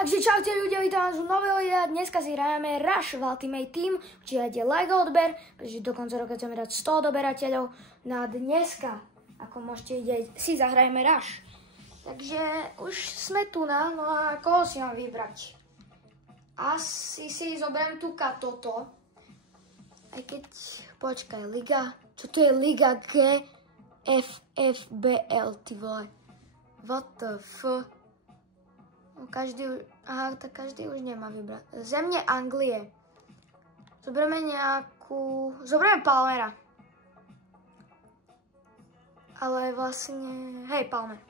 Takže čaute ľudia, vítam vás u nového videa. Dneska si hrajeme Rush v Ultimate Team, čiže dajte like a odber, pretože do konca roka chceme dať 100 odberateľov. No a dneska, ako môžete vidieť, si zahrajeme Rush. Takže už sme tu no a koho si mám vybrať? Asi si zoberiem tuka toto. Aj keď, počkaj, Liga, čo to je Liga G, FFBL, ty vole. What the f... Každý už nemá vybrať. Země Anglie. Zoberieme Zoberieme Palmera. Ale vlastne... Hej, Palmer.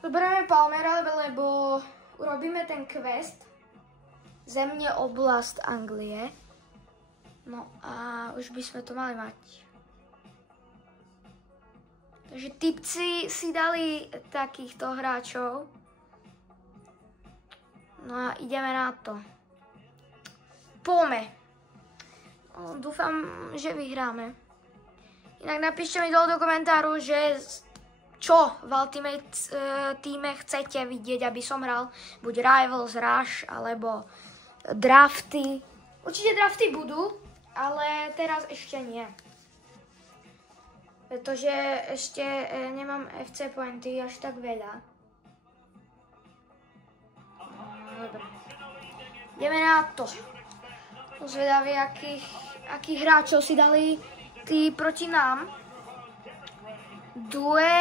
Zoberieme Palmera, lebo urobíme ten quest. Země oblast Anglie. No a už by sme to mali mať. Takže typci si dali takýchto hráčov. No a ideme na to. Poďme. Dúfam, že vyhráme. Inak napíšte mi dole do komentáru, že čo v Ultimate týme chcete vidieť, aby som hral. Buď Rivals, Rush, alebo drafty. Určite drafty budú, ale teraz ešte nie. Pretože ešte nemám FC pointy až tak veľa. Dobre. Ideme na to. Zvedavý, akých hráčov si dali tí proti nám. Due,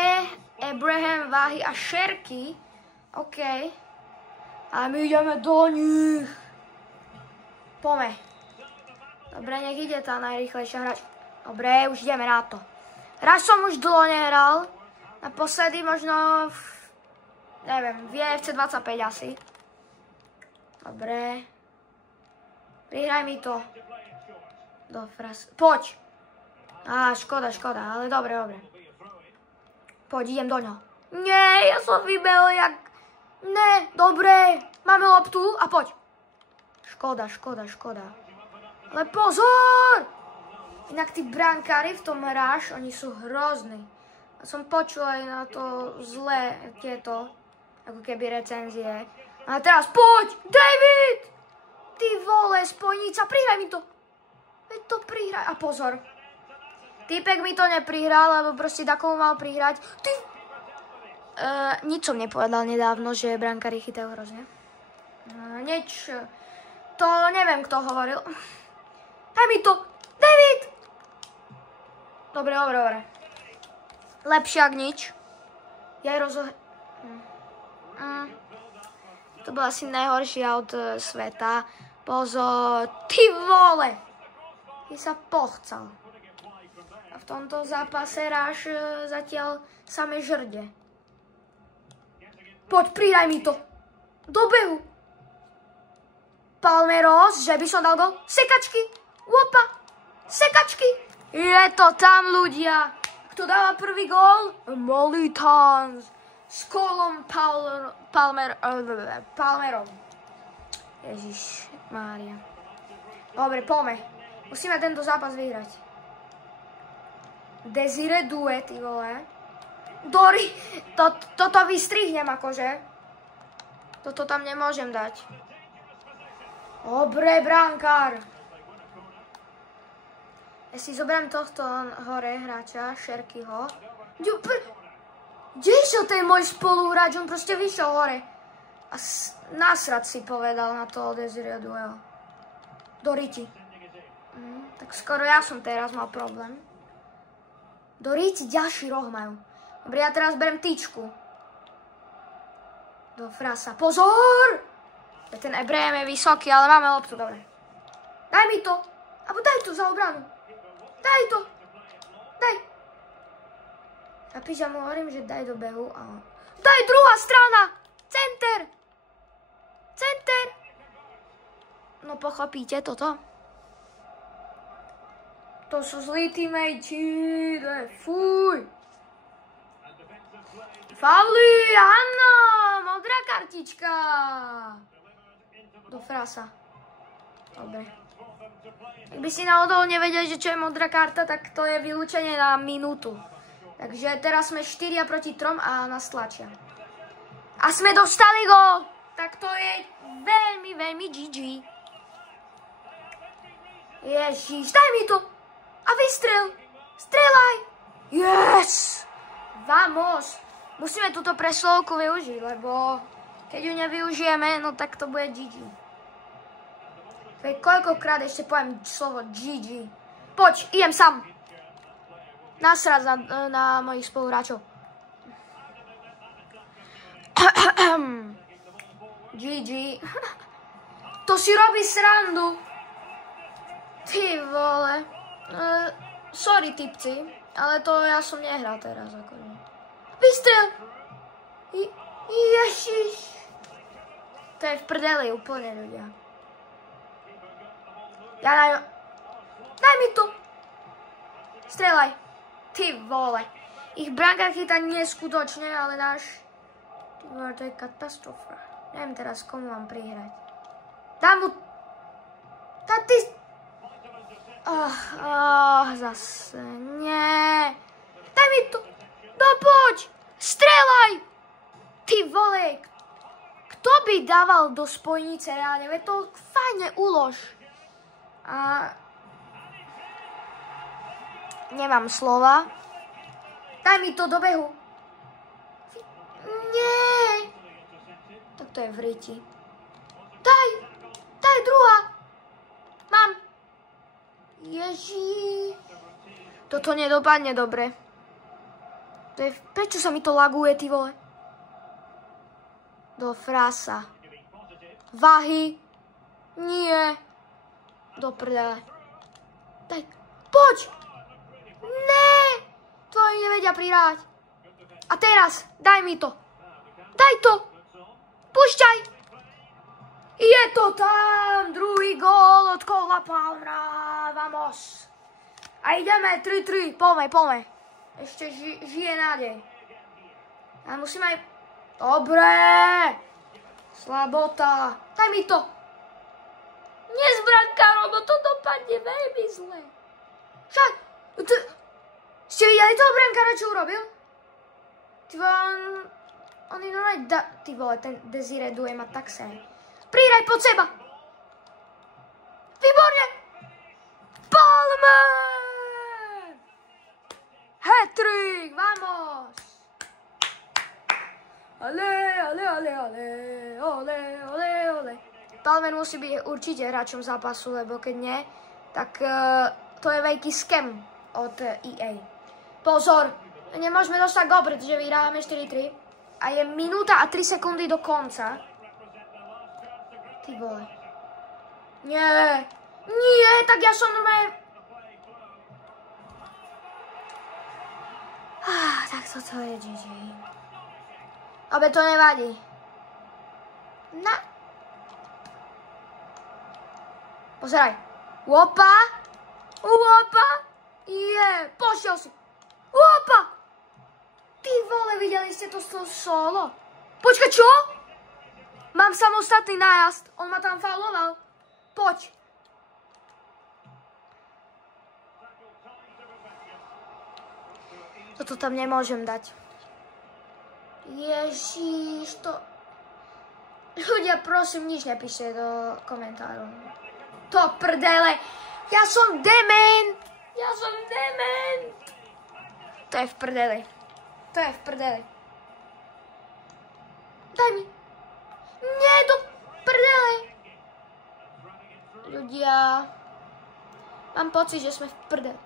Abraham, Váhy a Šerky. OK. Ale my ideme do nich. Poďme. Dobre, nech ide tá najrýchlejšia hráč. Dobre, už ideme na to. Raz som už dlho nehral. Naposledy možno neviem, v FC 25 asi. Dobre. Prihraj mi to. Poď. Škoda, ale dobre. Poď, idem do ňoho. Nie, ja som vybehol jak... Ne, dobre. Máme loptu a poď. Škoda. Ale pozor! Inak tí brankári v tom Rush, oni sú hrozní. A som počul aj na to zlé tieto, ako keby recenzie. A teraz poď! David! Ty vole, spojnica, prihraj mi to. Veď to prihraj. A pozor. Týpek mi to neprihral, lebo proste takomu mal prihrať. Ty... Nič som nepovedal nedávno, že brankári chytajú hrozne. Nič. To neviem, kto hovoril. Daj mi to. David! Dobre. Lepšie ak nič. Ja To bol asi najhorší aut sveta. Pozor, ty vole! Ty sa pochcal. A v tomto zápase Rush zatiaľ same žrde. Poď, pridaj mi to. Do behu. Palmeros, že by som dal gol. Sekačky. Opa. Sekačky. Je to tam, ľudia. Kto dáva prvý gól? Molitans. S Colom Palmerom. Ježiš Mária. Dobre, poďme. Musíme tento zápas vyhrať. Desire Due, ty vole. Dori, toto vystrihnem akože. Toto tam nemôžem dať. Dobre, brankár. Ja si zoberiem tohto hore hráča, Šerkyho. Kde išiel ten môj spoluhráč? On proste vyšiel hore. A nasrad si povedal na to Desire Dueho. Doriti. Tak skoro ja som teraz mal problém. Doriti ďalší roh majú. Dobre, ja teraz berem tyčku. Do frasa. Pozor! Ten Abraham je vysoký, ale máme loptu, dobre. Daj mi to. Abo daj to za obranu. Daj to. Daj. A píš, ja mu hovorím, že daj do behu. Daj druhá strana! Center! No pochopíte toto? To sú zlí teammates. Fuj! Fauly! Áno! Modrá kartička! Do frasa. Dobre. Ak by si náhodou nevedeli, že čo je modrá karta, tak to je vylúčenie na minútu. Takže teraz sme 4 proti 3 a nás tlačia. A sme dostali gól! tak to je veľmi, veľmi GG. Ježiš, daj mi to. A vystrel. Strelaj. Yes. Vamos. Musíme túto preslovku využiť, lebo keď ju nevyužijeme, no tak to bude GG. Koľkokrát ešte poviem slovo GG. Poď, idem sám. Nasrať na mojich spoluhráčov. GG. To si robí srandu. Ty vole. Sorry, typci, ale to ja som nehral teraz. Akože. Vystrel. Ježiš. To je v prdeli úplne, ľudia. Daj mi to. Strelaj. Ty vole. Ich brankár chytá neskutočne, ale náš... To je katastrofa. Neviem teraz, komu mám prihrať. Dám mu... Ty... Zase... Nie. Daj mi to. No poď. Strelaj. Ty vole. Kto by dával do spojnice reálne? Veď to fajne ulož. A... Nemám slova. Daj mi to do behu. Nie. Tak to je v riti. Daj druhá. Mám. Ježí. Toto nedopadne dobre. Prečo sa mi to laguje, ty vole? Do frasa. Váhy. Nie. Do prdele. Daj. Poď. Ne. To oni nevedia prihrať. A teraz, daj mi to. Daj to. Púšťaj. Je to tam. Druhý gól od Cola Palmera. Vamos. A ideme 3-3. Poďme. Ešte žije nádej. A musím aj... Dobre. Slabota. Daj mi to. Nezbranka, lebo to dopadne veľmi zle. Však... Ste videli toho brankára, čo urobil? On je normálne... Ty vole, ten Desiré Doué ma tak sere. Prihraj pod seba. Výborne. Palmer. Hat-trick, vamos. Ale. Palmer musí byť určite hráčom zápasu, lebo keď nie, tak to je veľký scam od EA. Pozor, nemôžeme dostať gól, pretože vyhrávame 4-3 a je minúta a 3 sekundy do konca. Ty vole. Nie, tak ja som normálne... Tak toto je GG. Obe to nevadí. Pozeraj. Opa. Pošiel si. Opa. Ty vole, videli ste to solo? Počkaj, čo? Mám samostatný nájazd. On ma tam fauloval. Poď. Toto tam nemôžem dať. Ježiš, to... Ľudia, prosím, nič nepíšte do komentárov. To prdele. Ja som dement. To je v prdeli. Daj mi. Nie, do prdele. Ľudia. Mám pocit, že sme v prdeli.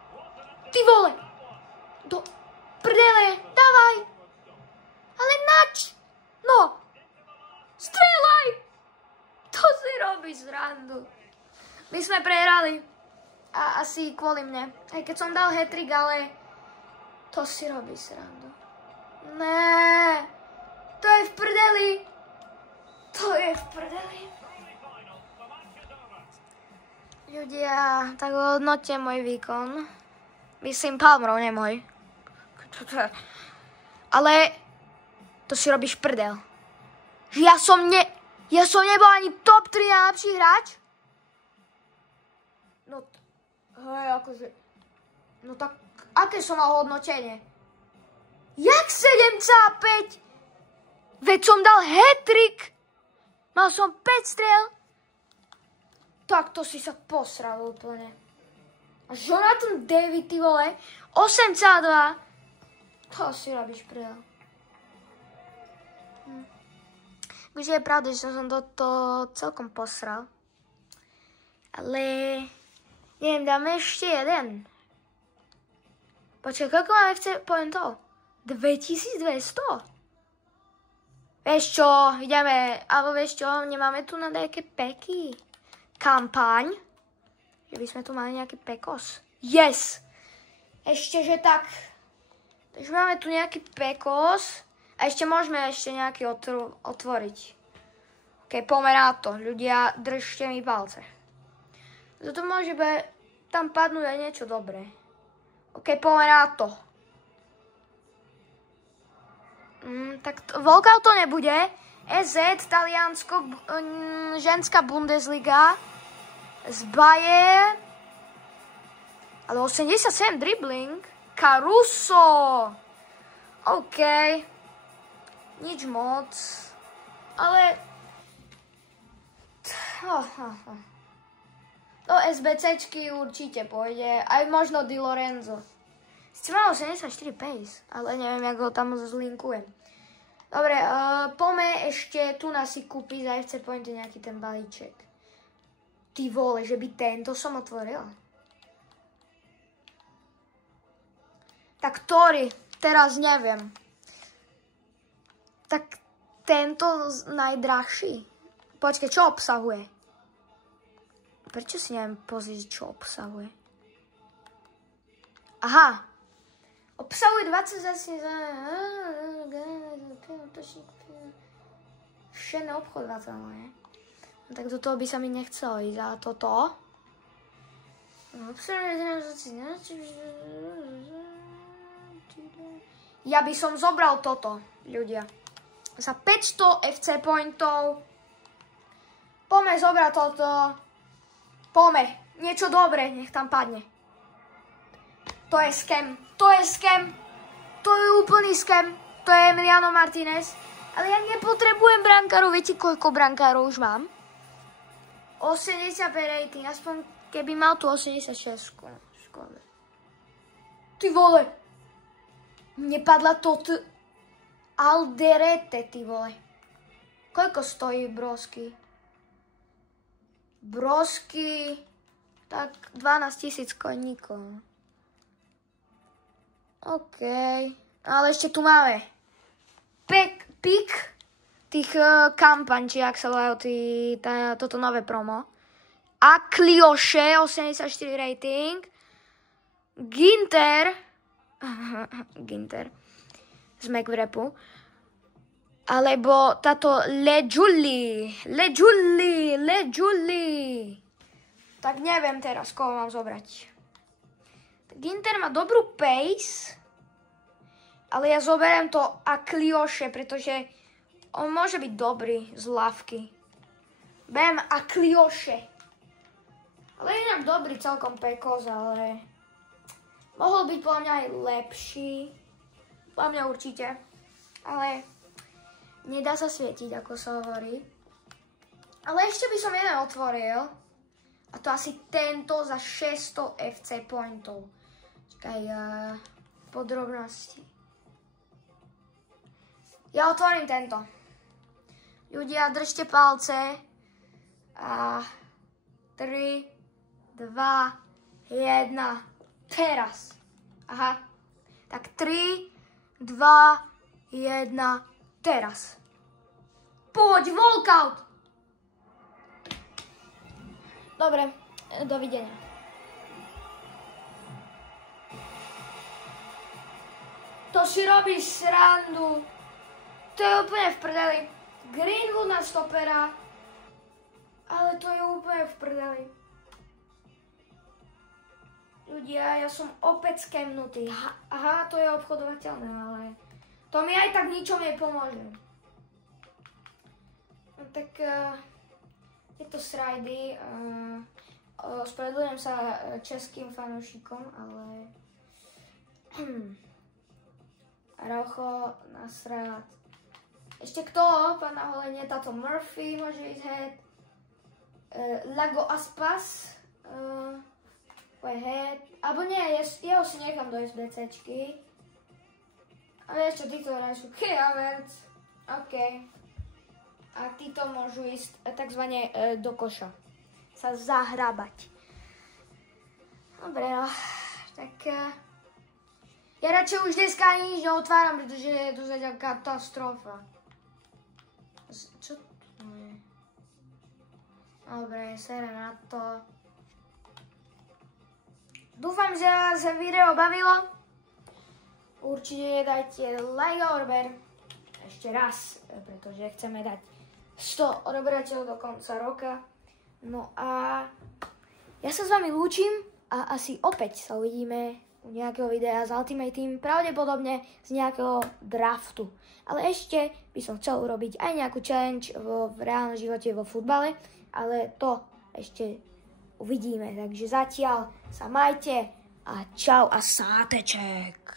Ty vole. Do prdele. Dávaj. Ale nač. No. Strelaj. To si robí srandu. My sme prehrali. A asi kvôli mne. Aj keď som dal hat-trick, ale to si robí srandu. Né. To je v prdeli. Ľudia, tak hodnoťte môj výkon. Myslím Palmerov, nie môj. Ale to si robíš prdel. Že ja som nebol ani top 3 najlepší hráč? No, hej, akože... No tak, aké som mal hodnotenie? Jak 7,5? Veď som dal hat-trick. Mal som 5 striel. Tak to si sa posral úplne. A Jonathan David, ty vole, 8,2. To si robíš prdel. Už je pravda, že som to celkom posral. Ale neviem, dáme ešte jeden. Počkaj, koľko máme pointov? 2200. Vieš čo, ideme, alebo vieš čo, nemáme tu na nejaké peky. Kampaň. Že by sme tu mali nejaký pekos. Yes! Ešte, že tak. Takže máme tu nejaký pekos. A ešte môžeme nejaký otvoriť. OK, poďme na to. Ľudia, držte mi palce. Zato môže tam padnúť aj niečo dobré. OK, poďme na to. Tak Volkov to nebude. EZ, Taliansko, ženská Bundesliga. Z Bayer. Ale 87 dribbling. Caruso. OK. Nič moc. Ale... Do SBCčky určite pôjde. Aj možno Di Lorenzo. Sice má 84 pace, ale neviem, jak ho tam zlinkujem. Dobre, poďme ešte tu nás si kúpiť za FC Pointe nejaký ten balíček. Ty vole, že by tento som otvoril. Tak ktorý? Teraz neviem. Tak tento najdrahší. Počkej, čo obsahuje? Prečo si neviem pozrieť, čo obsahuje? Aha. Obsahuje 20 zase... Vše neobchodovateľné. Tak do toho by sa mi nechcelo ísť. A toto? Ja by som zobral toto, ľudia. Za 500 FC pointov. Poďme zobrať toto. Poďme. Niečo dobré, nech tam padne. To je scam. To je scam. To je úplný scam. To je Emiliano Martinez. Ale ja nepotrebujem brankárov. Viete, koľko brankárov už mám? 85 rating. Aspoň keby mal tu 86. Škoda. Ty vole. Mne padla toto Alderete, ty vole. Koľko stojí brosky? Brosky... Tak 12 000 koníkov. OK. Ale ešte tu máme pik tých kampaň, či ak sa volajú toto nové promo. Aklioše, 84 rating. Ginter z McWrapu. Alebo táto Lejuli. Tak neviem teraz, koho mám zobrať. Ginter má dobrú pace, ale ja zoberiem to Aklioše, pretože on môže byť dobrý z ľavky. Beriem Aklioše. Ale inak dobrý celkom pekos, ale mohol byť podľa mňa aj lepší. Podľa mňa určite. Ale nedá sa svietiť, ako sa hovorí. Ale ešte by som jeden otvoril. A to asi tento za 600 FC pointov. Čakaj, podrobnosti. Ja otvorím tento. Ľudia, držte palce. A 3, 2, 1. Teraz. Aha. Tak 3, 2, 1. Teraz. Poď, walkout! Dobre, dovidenia. To si robíš srandu. To je úplne v prdeli. Greenwood na stopera. Ale to je úplne v prdeli. Ľudia, ja som opäť skemnutý. Aha, to je obchodovateľné, ale to mi aj tak ničom nepomôže. No tak... Je to srajdy. Spravedlňujem sa českým fanúšikom, ale... Araujo, Nasrat, Ešte kto? Pán na holenie, táto Murphy môže ísť head. Lago Aspas. Head. Alebo nie, jeho si nechám do SBCčky. Ale ešte títo sú Havertz. OK. A títo môžu ísť takzvané do koša. Sa zahrabať. Dobre, no. Tak ja radšej už dneska nič neotváram, pretože je to zatiaľ katastrofa. Čo to je? Dobre, serem na to. Dúfam, že vás video bavilo. Určite dajte like a odber. Ešte raz, pretože chceme dať 100 odoberateľov do konca roka. No a ja sa s vami lúčim a asi opäť sa uvidíme u nejakého videa z Ultimate Team, pravdepodobne z nejakého draftu. Ale ešte by som chcel urobiť aj nejakú challenge v reálnom živote vo futbale, ale to ešte uvidíme. Takže zatiaľ sa majte a čau a sáteček.